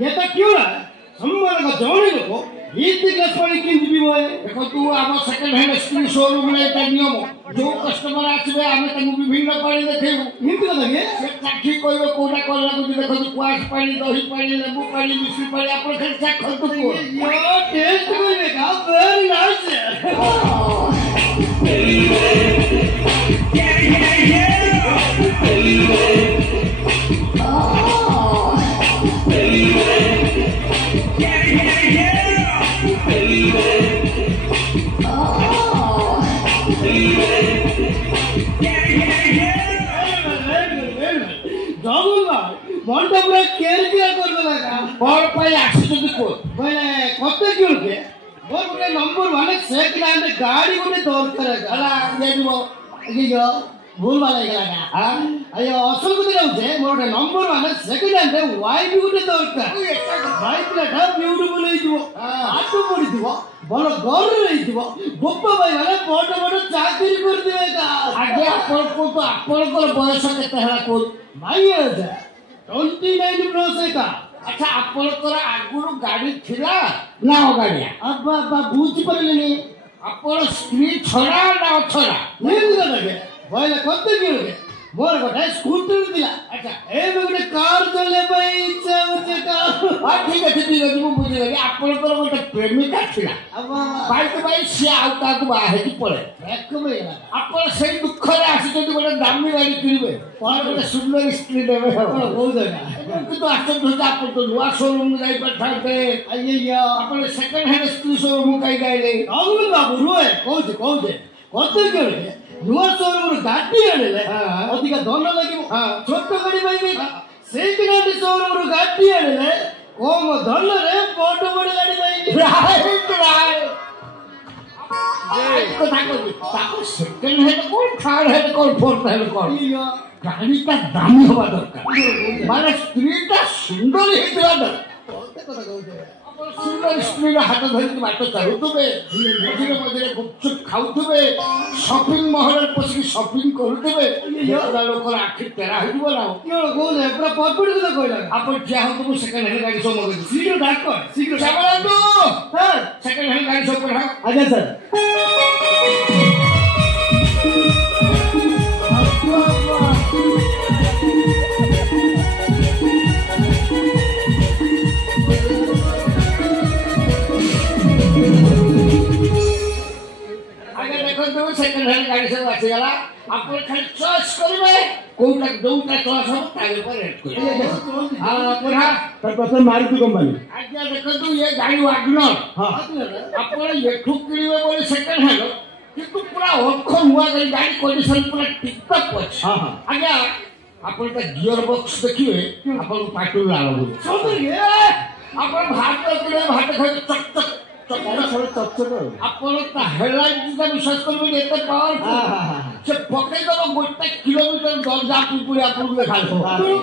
ये तो क्यों है सम्मान का जाने लो इतनी क्लास वाली किन भी हुए देखो तू आम सेकेंड हैंड स्क्रीन शोरूम रे एटा नियम जो कस्टमर आछबे आमे तमु विभिन्न पानी देखेबु हिंदी का लगे से चाखी कोइबो कोडा कोला को देखो तू क्वास पानी दही पानी लेबू पानी मिश्री पानी आपन खाली चाख खतु को यो टेस्ट करने का वेरी नाइस মনটা পুরো কেরকিয়া করবে লাগা और पाई एक्सीडेंट को মানে কত কি হচ্ছে ওর ଗୋଟେ নম্বর 1 সেকেন্ড হ্যান্ড গাড়ি ଗୋଟେ দরকার अला ये दिबो ইয়ো ভুল বালাই গেলা হ্যাঁ আয় আসল কথা হচ্ছে মোর ଗୋଟେ নম্বর 1 সেকেন্ড হ্যান্ড ওয়াইফ ଗୋଟେ দরকার ওয়াইফটা বিউটিফুল হইଯିବ আটু পড়িଯିବ বড় ঘর রইଯିବ গোপা ভাই মানে বড় বড় চাকরি করে দিবে आगे आपन को तो आपन को बयस केते हला को ভাই আছে 29 प्लस का अच्छा आपन को आगुरु गाड़ी थिला ना हो गाड़ी अब्बा अब्बा बुझी परलेनी आपन स्त्री छड़ा ना छड़ा नहीं लगे भाई कत की लगे मोर गोटा स्कूटर दिला अच्छा ए गोटे कार चले भाई इच्छा होचे का हां ठीक है मु बुझी गली आपन को गोटे प्रेमिका थिला अब्बा भाई तो भाई से आउता को बाहे की पड़े एक में आपन से दुख रे आसी जदी गोटे दामी गाड़ी किनबे कोन गोटे सुंदर स्त्री देबे बहुत है तो आश्चर्य होता आपन तो नुआ शोरूम में जाई पठाते अय्या आपन सेकंड हैंड स्त्री शोरूम काई गाइले राहुल बाबू रोए कौजे कत की लगे नुआ शोरूम गाड़ी आने अधिक धन लगे छोट गाड़ी पाइबे सेकंड हैंड शोरूम गाड़ी आने कम धन रे बड़ बड़ गाड़ी पाइबे राइट कथा को ताको सेकंड हैंड कोन थर्ड हैंड कोन फोर्थ हैंड कोन गाड़ी का दामी होबा दरकार माने स्त्री ता सुंदर हेतला दरकार सुंदर स्त्री हाथ धरि बाट चलुथबे मझिरे मझिरे गुपचुप खाउथबे शॉपिंग मॉल पसी शॉपिंग करूथबे एटा लोक आखि तेरा होइबो ना क्यों गोले पूरा परफेक्ट तो कहला अपन जे हम तुम सेकंड हैंड गाड़ी सो मगे शीघ्र डाक शीघ्र चावलांदो सर सेकंड हैंड गाड़ी सो पढ़ा आजा सर सेकंड हैंड गाड़ी सब आसी गला आपन खाली चॉइस करबे कोटा दोटा चॉइस हम तागे पर रेट कर हां पुरा पर प्रथम मारुति कंपनी आज्ञा देखो ये गाड़ी वागनर हां आपन ये ठुक किनिबे बोले सेकंड हैंड किंतु पूरा ओखो हुआ गाड़ी कंडीशन पूरा टिप टॉप अछि हां हां आज्ञा आपन का गियर बॉक्स देखिए आपन पाटू लागो सब ये आपन भात करे भात खाइ चक चक ଆପଣ ତା ହେଡଲାଇଟ ଟା ବିଶ୍ୱାସ କରିବେନି ଏତେ ପାୱାରଫୁଲ ସେ ପକେଇ ଦବ 1 କିଲୋମିଟର ଦରଜା ପୁପୁରି ଆପଣଙ୍କୁ ଦେଖାଯିବ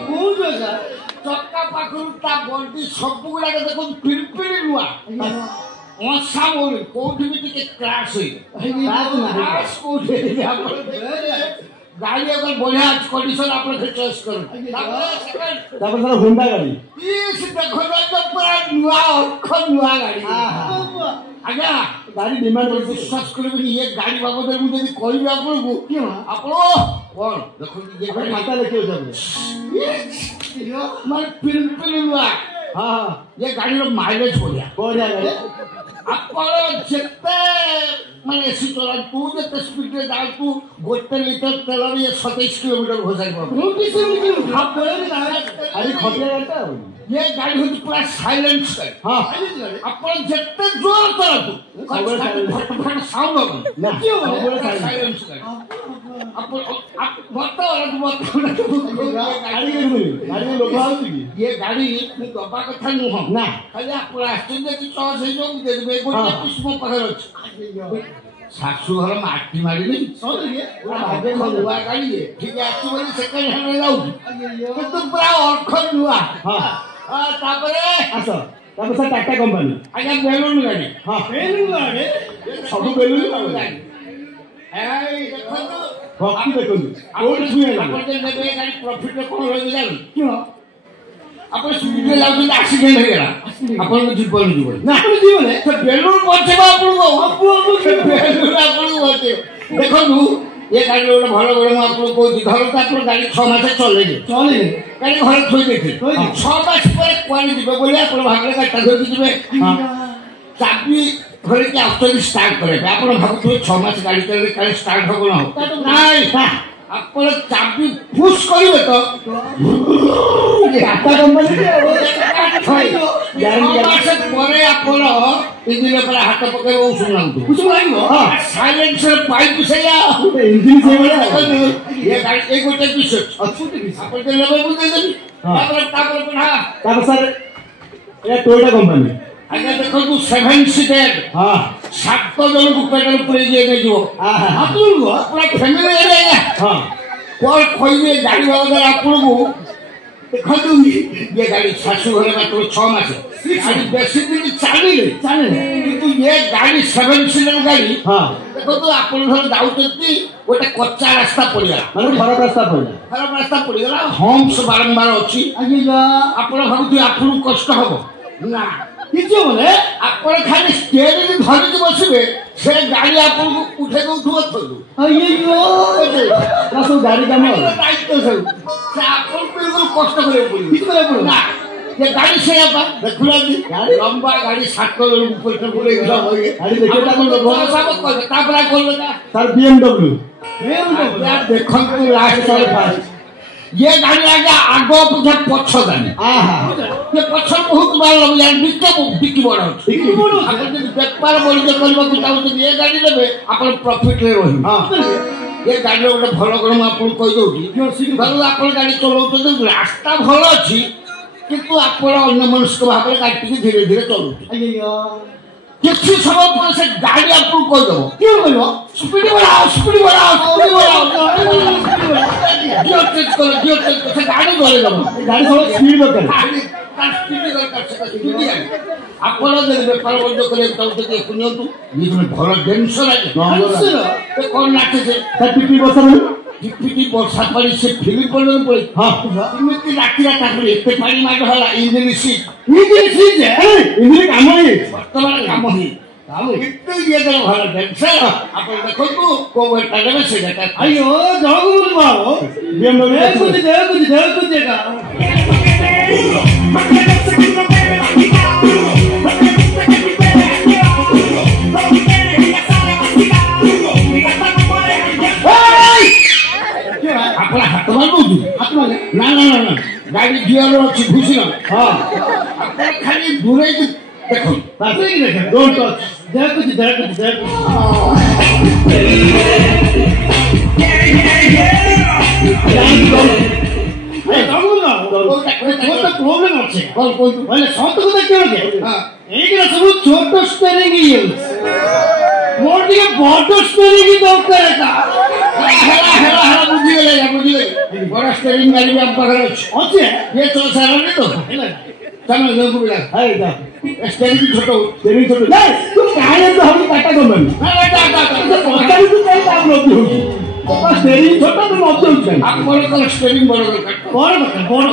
କୋଉ ଜାଗା ଚକା ପାଖରୁ ତା ବଡି ସବୁ ଗୁଡାକ ଦେଖନ୍ତୁ ପିରପିରି ନୁଆ ଅସା ମୋରି କୋଉଠି ବି ଟିକେ କ୍ରାଶ କୋଉଠି गाड़ी अगर बढ़िया कंडीशन आप चॉइस करो तापर सर होंडा गाड़ी इस देखो ना तो पूरा नुआ नुआ गाड़ी आज्ञा गाड़ी डिमांड विश्वास करेंगे ये गाड़ी बाबत में मुझे कोई भी आपको क्यों आपको कौन देखो ये गाड़ी खाता लेके हो जाओ मैं पिल नुआ हां ये गाड़ी रो माइलेज बढ़िया गाड़ी ଆପଣ ଯେତେ ମାନେ ଏସି ଚଲା ତୁ ଯେତେ ସ୍ପିଡରେ ଯାଉ ତୁ 1 ଲିଟର ତେଲରେ 27 କିଲୋମିଟର ଘୋଷାଇ ପାବ अरे खटिया गाड़ी ये गाड़ी होती पूरा साइलेंट गाड़ी हां ଆପଣ ଯେତେ ଜୋର ଚଲାନ୍ତୁ ଫଟ ସାଉଣ୍ଡ ହବ ना क्यों साइलेंट गाड़ी ଆପଣ गाड़ी में लोग आउती ये गाड़ी ମୁଁ ଦବା କଥା ନୁହଁ ନା ଖାଲି ଆପଣ ଆଶ୍ଚର୍ଯ୍ୟ କି ଚଅସ ହେଇଯିବ ମୁଁ ଦେବି ଗୋଟେ ପିସ୍ ମୋ ପାଖରେ ଅଛି ଶାଶୁ ଘର ମାଟି ମାରିନି ନୂଆ ଗାଡ଼ି ଠିକ ଅଛି ବୋଲି ସେକେଣ୍ଡ ହ୍ୟାଣ୍ଡ ଯାଉଛି କିନ୍ତୁ ପୁରା ଅର୍ଖ ନୂଆ ତାପରେ ଆସ ତାପରେ ସାର୍ ଟାଟା କମ୍ପାନୀ ଆଜ୍ଞା ବେଲୁନ ଗାଡ଼ି ହଁ ବେଲୁନ ଗାଡ଼ି ସବୁ ବେଲୁନ ଗାଡ଼ି ଏଇ ଦେଖନ୍ତୁ ଭକ୍ତି ଦେଖନ୍ତୁ କୋଉଠି ଛୁଇଁଲା ଆପଣ ଯେ ନେବେ ଗାଡ଼ି ପ୍ରଫିଟ୍ କଣ ରହିବ ଜାଣି କିଅ ଆପଣ ସ୍ପିଡରେ ଯାଉଛନ୍ତି ଆକ୍ସିଡେଣ୍ଟ ହେଇଗଲା ଆପଣଙ୍କ ଜୀବନ ଯିବ ନା ଆପଣ ଯିବନି ବେଲୁନ ବଞ୍ଚେଇବ ଆପଣଙ୍କୁ ବେଲୁନ ଆପଣଙ୍କୁ ବଞ୍ଚେଇବ ଦେଖନ୍ତୁ ଏ ଗାଡ଼ିରେ ଗୋଟେ ଭଲ ବେଳ ମୁଁ ଆପଣଙ୍କୁ କହୁଛି ଧରନ୍ତୁ ଆପଣ ଗାଡ଼ି 6 ମାସ ଚଲେଇଲେ ଗାଡ଼ି ଘରେ ଥୋଇ ଦେଇଥିଲେ 6 ମାସ ପରେ କୁଆଡ଼େ ଯିବେ ବୋଲି ଆପଣ ଭାବିଲେ ଗାଡ଼ିଟା ଧରିକି ଯିବେ ଚାବି ଧରିକି ଆସୁଛନ୍ତି ଷ୍ଟାର୍ଟ କରିବା ପାଇଁ ଆପଣ ଭାବୁଥିବେ 6 ମାସ ଗାଡ଼ି ଚଲେଇଲେ କାଳେ ଷ୍ଟାର୍ଟ ହବ ନା ନାଇଁ ଆପଣ ଚାବି ପୁସ୍ କରିବେ ତ ଟାଟା କମ୍ପାନୀ ପରେ ଆପଣ ଇଞ୍ଜିନ ଉପରେ ହାତ ପକେଇବ ଶୁଣନ୍ତୁ ସାଇଲେନ୍ସର ପାଇପ୍ ସେଇଆ ଏ ଗୋଟେ ବିଷୟ ଆପଣ ନେବେ ମୁଁ ଦେଇଦେବି ତାପରେ ସାର୍ ଏ ଟୋୟୋଟା କମ୍ପାନୀ ଆଜ୍ଞା ଦେଖନ୍ତୁ 7 ସିଟେଡ୍ 7 ଜଣଙ୍କୁ ପେଟ୍ରୋଲ ପୁରେଇ ଦିଏ ନେଇଯିବ ପୁରା ଫ୍ୟାମିଲି ଆଜ୍ଞା କ'ଣ କହିବେ ଗାଡ଼ି ବାବଦରେ ଆପଣଙ୍କୁ ଦେଖନ୍ତୁ ଇଏ ଗାଡ଼ି ଶାଶୁ ଘରେ ମାତ୍ର 6 ମାସ ଗାଡ଼ି ବେଶୀ ଦିନ ଚାଲିଲେ କିନ୍ତୁ ଇଏ ଗାଡ଼ି 7 ସିଟର ଗାଡ଼ି ଦେଖନ୍ତୁ ଆପଣ ଧର ଯାଉଛନ୍ତି ଗୋଟେ କଚ୍ଚା ରାସ୍ତା ପଡ଼ିଗଲା ଖରାପ ରାସ୍ତା ପଡ଼ିଗଲା ହମ୍ପସ ବାରମ୍ବାର ଅଛି ଆପଣ ଭାବୁଥିବେ ଆପଣଙ୍କୁ କଷ୍ଟ ହବ ନା କିଛି ବୋଲେ ଆପଣ ଖାଲି ଷ୍ଟେରିଂ ଧରିକି ବସିବେ ସେ ଗାଡ଼ି ଆପଣଙ୍କୁ ଉଠେଇ ଦଉଥିବ ସବୁ ଗାଡ଼ି କାମ ଦାୟିତ୍ୱ ସବୁ ସେ ଆପଣଙ୍କୁ ବିଲକୁଲ କଷ୍ଟ କରିବାକୁ ପଡ଼ିବ ନା ये गाड़ी से देखुला लंबा गाड़ी 7 जन ऊपर पूरे गाड़ी देखिए सब तापरा कोन सर BMW यार देखो लास्ट साल फास्ट ये गाड़ी आगे आगो पीछे पछ गाड़ी ये पछ बहुत बार लग यार बिकी बड़ अपन व्यापार बड़ी करबा को चाहते ये गाड़ी लेबे अपन प्रॉफिट रे रही ये गाड़ी गोटे भल गुण आपको कही दूसरी आप गाड़ी चलाऊ रास्ता भल अच्छी किंतु आपण अन्य मनुष्य भाव में गाड़ी धीरे धीरे चलू किसी समय पर से गाड़ी आपको कहीदेव क्यों कह स्पीड बढ़ाओ गियर चेंज कर से गाड़ी गलेदेव गाड़ी सब स्पीड दरकार ଆପଣ ଯଦି ବେପାର ବନ୍ଦ କରିବାକୁ ଚାହୁଁଛନ୍ତି ଶୁଣନ୍ତୁ ଇଏ ଗୋଟେ ଭଲ ଡେନ୍ସର କ'ଣ ନାଚେ ପିପି ବର୍ଷା ପାଣି ସେ ଫିଲ୍ମ ପର୍ଯ୍ୟନ୍ତ ପଳେଇ ଏମିତି ରାତିରେ ତାପରେ ଏତେ ପାଣି ମାଡ଼ ହେଲା ଇଞ୍ଜିନ ସିଟ୍ କାମ ବର୍ତ୍ତମାନ କାମ ହିଁ କିନ୍ତୁ ଇଏ ଜଣେ ଭଲ ଡେନ୍ସର ଆପଣ ଦେଖନ୍ତୁ କୋଉ ଏଟା ନେବେ ସେଇଟା ಅಯ್ಯೋ ಜೋಗುರು ಬಾವು ದೇವಕುದಿ ଆପଣ ହାତ ମାରୁଛନ୍ତି ନା ଗାଡ଼ି ଝିଅର ଅଛି ଘୁଷିର ଆପଣ ଖାଲି ଦୂରେଇକି ଦେଖନ୍ତୁ ದೇವಕುದಿ ପ୍ରୋବ୍ଲେମ ଅଛି ସତ କଥା କେଉଁଠି ଏଇଟା ସବୁ ଛୋଟ ସ୍ପେରିଂ ମୋର ଟିକେ ବଡ ସ୍ପେରିଂ ଦରକାର ବୁଝିଗଲେ ବଡ ଷ୍ଟେରିଂ ଗାଡ଼ି ବି ଆମ ପାଖରେ ଅଛି ଇଏ ଚଳ ସାରିଲାଣି ତ ଚାଲ ଷ୍ଟେରିଂ ଛୋଟ ତୁ କାହିଁ ତ ହବ ଟାଟା କମ୍ପାନୀ ଷ୍ଟେରିଂ ଛୋଟ ତୁ ନ ଆପଣଙ୍କର ଷ୍ଟେରିଂ ବଡ ଦରକାର ବଡ